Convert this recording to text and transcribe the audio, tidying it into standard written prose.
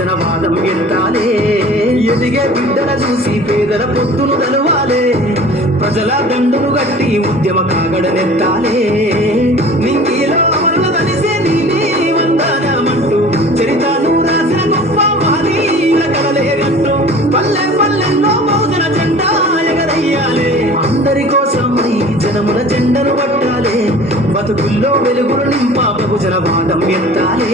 బహుజన వాదం ఎత్తాలే ఎదిగే బిడ్డల చూసి పేదల పొత్తును తలువాలే ప్రజల దండును గట్టి ఉద్యమ కాగడనెత్తాలే నింగిలో అమరుల కలిసే నీనే వందనమంటూ చరితను రాసిన గొప్ప మహనీయుల కలలే గట్టు పల్లె పల్లెల్లో బహుజన జెండా ఎగరయ్యాలే అందరి కోసమై జనముల జెండను పట్టాలే బతుకుల్లో వెలుగులు నింప బహుజన వాదం ఎత్తాలే